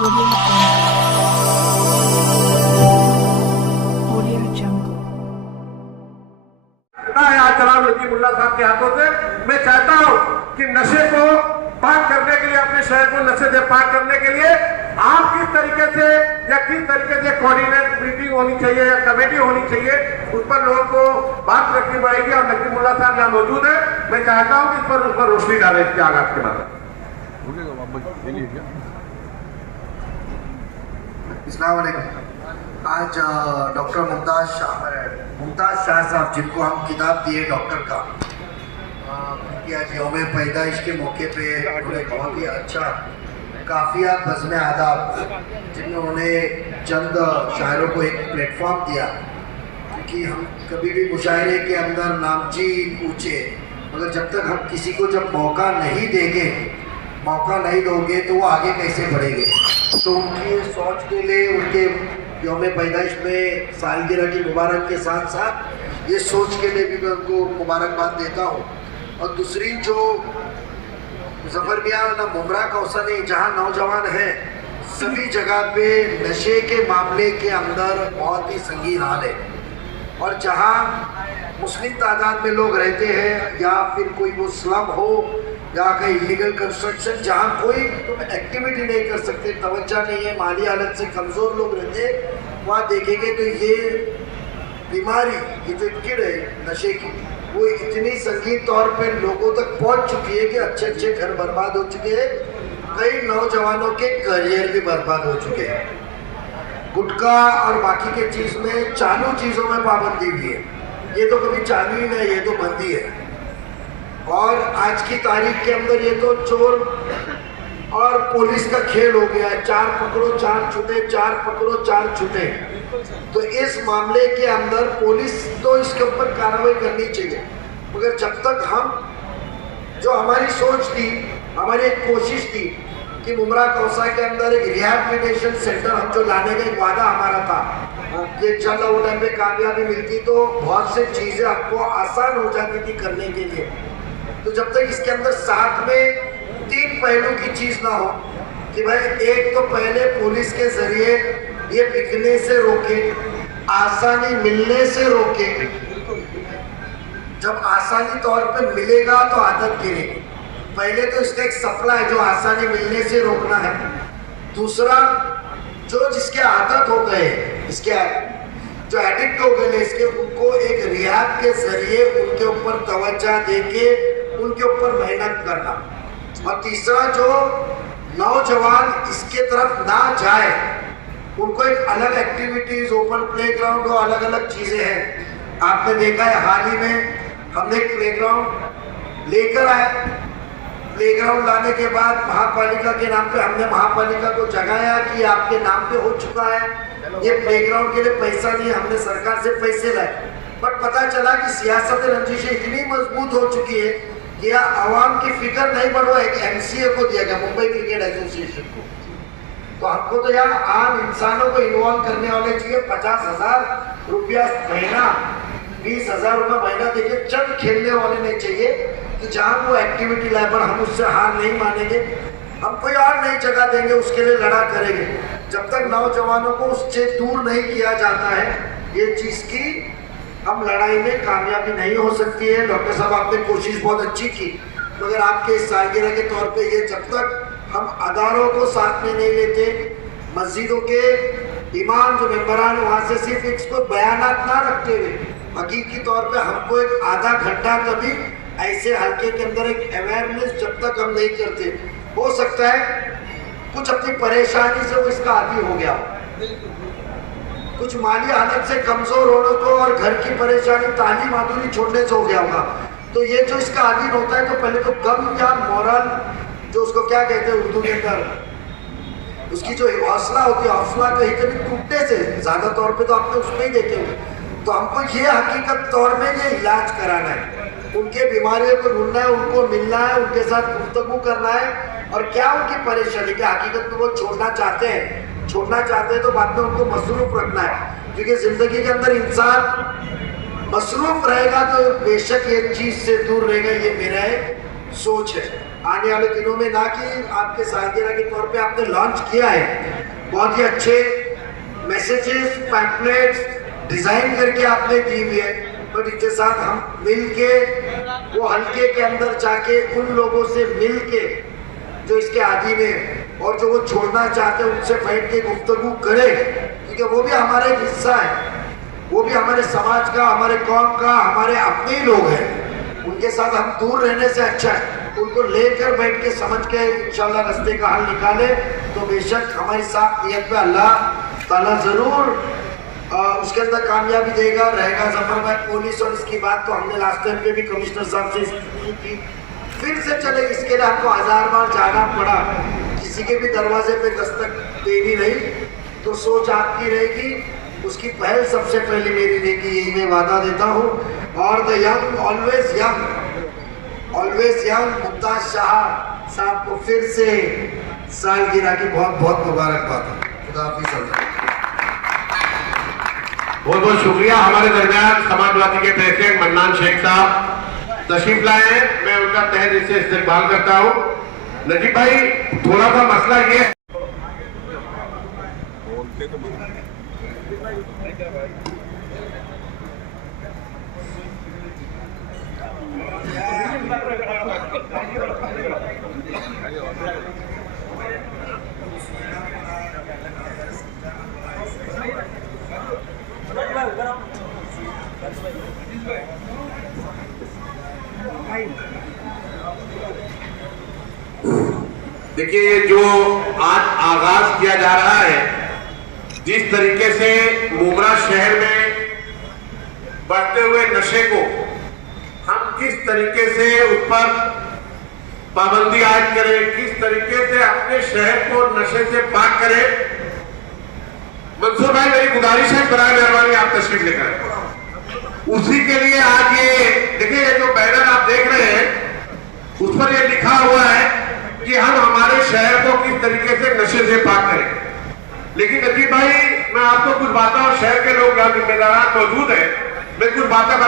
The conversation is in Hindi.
मुल्ला साहब के हाथों से। मैं चाहता हूं कि नशे को पाक करने के लिए, अपने शहर को नशे से पाक करने के लिए आप किस तरीके से या किस तरीके से कोऑर्डिनेट मीटिंग होनी चाहिए या कमेटी होनी चाहिए, उस पर लोगों को बात रखनी पड़ेगी। और नकीब मुल्ला साहब यहाँ मौजूद है, मैं चाहता हूँ कि उस पर रोशनी डालें इसके आगाज के बाद। अस्सलाम वालेकुम। आज डॉक्टर मुमताज शाह साहब, जिनको हम किताब दिए डॉक्टर का, उनकी आज यौम पैदाइश के मौके पे उन्होंने बहुत ही अच्छा काफिया बज़्म आदाब, जिनमें उन्होंने चंद शायरों को एक प्लेटफॉर्म दिया। क्योंकि हम कभी भी मुशायरे के अंदर नामची पूछे, मगर जब तक हम किसी को जब मौका नहीं दोगे तो वो आगे कैसे बढ़ेंगे। तो उनकी सोच के लिए, उनके यौम पैदाइश में सालगिरह की मुबारक के साथ साथ ये सोच के लिए भी मैं उनको मुबारकबाद देता हूँ। और दूसरी जो ज़फ़र मियाँ ना मुमरा कौसनी, जहाँ नौजवान हैं सभी जगह पे नशे के मामले के अंदर बहुत ही संगीन हाल है। और जहाँ मुस्लिम तादाद में लोग रहते हैं, या फिर कोई वो स्लम हो या कहीं इलीगल कंस्ट्रक्शन, जहाँ कोई तुम एक्टिविटी नहीं कर सकते, तवज्जो नहीं है, माली हालत से कमज़ोर लोग रहते, वहाँ देखेंगे तो ये बीमारी, ये जो कीड़ है नशे की, वो इतनी संगीन तौर पे लोगों तक पहुँच चुकी है कि अच्छे अच्छे घर बर्बाद हो चुके हैं, कई नौजवानों के करियर भी बर्बाद हो चुके हैं। गुटखा और बाकी के चीज़ में, चालू चीज़ों में पाबंदी भी है। ये तो कभी चालू ही नहीं, ये तो बंदी है। और आज की तारीख के अंदर ये तो चोर और पुलिस का खेल हो गया है, 4 पकड़ो 4 छूटे, 4 पकड़ो 4 छूटे। तो इस मामले के अंदर पुलिस तो इसके ऊपर कार्रवाई करनी चाहिए, मगर जब तक हम, जो हमारी सोच थी, हमारी एक कोशिश थी कि मुमरा कौसा के अंदर एक रिहैबिलिटेशन सेंटर हम जो लाने का एक वादा हमारा था, कि चलो उस टाइम पे कामयाबी मिलती तो बहुत से चीज़ें आपको आसान हो जाती थी करने के लिए। तो जब तक इसके अंदर साथ में 3 पहलू की चीज़ ना हो कि भाई, एक तो पहले पुलिस के जरिए ये बिकने से रोके, आसानी मिलने से रोके। जब आसानी तौर पे मिलेगा तो आदत गिरेगी। पहले तो इसका एक सप्लाई जो आसानी मिलने से रोकना है। दूसरा, जो जिसके आदत हो गए, इसके जो एडिक्ट हो गए इसके, उनको एक रिहैब के जरिए उनके ऊपर तवज्जो देके उनके ऊपर मेहनत करना। और तीसरा, जो नौजवान इसके तरफ ना जाए, उनको एक अलग एक्टिविटीज, ओपन प्लेग्राउंड और अलग अलग चीज़ें हैं। आपने देखा है हाल ही में हमने एक प्लेग्राउंड लेकर आए। प्लेग्राउंड लाने के बाद महापालिका के नाम पे हमने महापालिका को जगाया कि आपके नाम पे हो चुका है, ये प्लेग्राउंड के लिए पैसा नहीं, हमने सरकार से पैसे लाए। बट पता चला कि सियासत रंजिशें इतनी मजबूत हो चुकी है कि आवाम की फिक्र नहीं बढ़ो, एक MCA को दिया गया, मुंबई क्रिकेट एसोसिएशन को। तो हमको तो यहाँ आम इंसानों को इन्वॉल्व करने वाले चाहिए। 50,000 रुपया महीना, 20,000 रुपया महीना देके चंद खेलने वाले नहीं चाहिए कि जहाँ वो एक्टिविटी लाए। पर हम उससे हार नहीं मानेंगे, हम कोई और नई जगह देंगे, उसके लिए लड़ा करेंगे। जब तक नौजवानों को उससे दूर नहीं किया जाता है, ये चीज़ की हम लड़ाई में कामयाबी नहीं हो सकती है। डॉक्टर साहब, आपने कोशिश बहुत अच्छी की, मगर आपके इस सालगिरह के तौर पे ये जब तक हम अदारों को साथ में नहीं लेते, मस्जिदों के इमाम जो मेंबरान, वहाँ से सिर्फ इसको बयानात ना रखते हुए हकीकी तौर पे हमको एक आधा घंटा कभी ऐसे हल्के के अंदर एक अवेयरनेस जब तक हम नहीं करते, हो सकता है कुछ अपनी परेशानी से वो इसका आदी हो गया, कुछ माली हालत से कमज़ोर होने को और घर की परेशानी, तालीम आदूरी छोड़ने से हो गया होगा। तो ये जो इसका आदीन होता है, तो पहले तो गम या मोरल, जो उसको क्या कहते हैं उर्दू के अंदर, उसकी जो हौसला होती है, हौसला कहीं कभी टूटने से, ज़्यादा तौर पे तो आपने उसमें ही देखे हुए। तो हमको ये हकीकत तौर में ये इलाज कराना है, उनके बीमारियों को ढूंढना है, उनको मिलना है, उनके साथ गुफ्तगू करना है। और क्या उनकी परेशानी, क्या हकीकत में वो छोड़ना चाहते हैं तो बाद में उनको मसरूफ़ रखना है। क्योंकि ज़िंदगी के अंदर इंसान मसरूफ़ रहेगा तो बेशक ये चीज़ से दूर रहेगा, ये मेरा एक सोच है। आने वाले दिनों में, ना कि आपके सालगिरह के तौर पे आपने लॉन्च किया है, बहुत ही अच्छे मैसेजेस, पैम्पलेट्स डिजाइन करके आपने दी हुई है, बट इसके साथ हम मिल के वो हल्के के अंदर जाके उन लोगों से मिल के जो इसके आदी में और जो वो छोड़ना चाहते हैं उनसे बैठ के गुफ्तगू करें, क्योंकि वो भी हमारा एक हिस्सा है, वो भी हमारे समाज का, हमारे कौम का, हमारे अपने ही लोग हैं। उनके साथ हम दूर रहने से अच्छा है उनको लेकर बैठ के समझ के इंशाल्लाह रास्ते का हल निकाले, तो बेशक हमारी साथ नियत पे अल्लाह ताला जरूर उसके अंदर कामयाबी देगा, रहेगा। जफरबाद पुलिस और इसकी बात तो हमने लास्ट टाइम पे भी कमिश्नर साहब से की, फिर से चले, इसके लिए आपको 1000 बार जाना पड़ा, किसी के भी दरवाजे पे दस्तक देनी रही, तो सोच आपकी रहेगी, उसकी पहल सबसे पहले मेरी रहेगी, यही मैं वादा देता हूँ। और the young always young Mumtaz Shah साहब को फिर से सालगिरह की बहुत बहुत मुबारकबाद। खुदा हाफिज़। बहुत बहुत शुक्रिया। हमारे दरमियान समाजवादी के प्रेसिडेंट मन्नान शेख साहब तशरीफ लाए हैं, मैं उनका तहे दिल से इस्तेकबाल करता हूँ। नजीब भाई, थोड़ा सा मसला ये है, देखिए जो आज आगाज किया जा रहा है, जिस तरीके से मुमरा शहर में बढ़ते हुए नशे को हम किस तरीके से उस पर पाबंदी आयद करें, किस तरीके से अपने शहर को नशे से पाक करें। मंसूर भाई, मेरी गुजारिश है, बराए मेहरबानी आप तशरीफ लेकर आए। उसी के लिए आज ये देखिए, ये जो बैनर आप देख रहे हैं उस पर ये लिखा हुआ है कि हम हमारे शहर को किस तरीके से नशे से पाक करें। लेकिन नजीब भाई, मैं आपको कुछ बातें, और शहर के लोग यहाँ जिम्मेदार मौजूद हैं, मैं कुछ बातें